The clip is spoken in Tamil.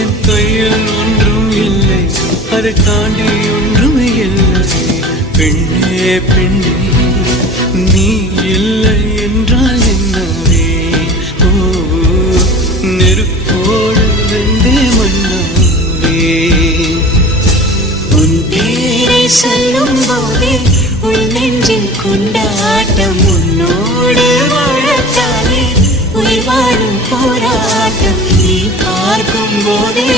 என் கையில் ஒன்றும் இல்லை, அதை தாண்டி ஒன்றுமே இல்லை. பெண்ணே பெண்ணே நீ இல்லை என்றால் என்னவே? ஓ நெருப்போடு வெந்தே மண்ணாவே. உன் பேரை சொல்லும் போதே உன் நெஞ்சில் கொண்டாட்டம். உன்னோடு வாழத்தானே உயிர் வாழும் போராட்டம். நீ பார்க்கும் போதே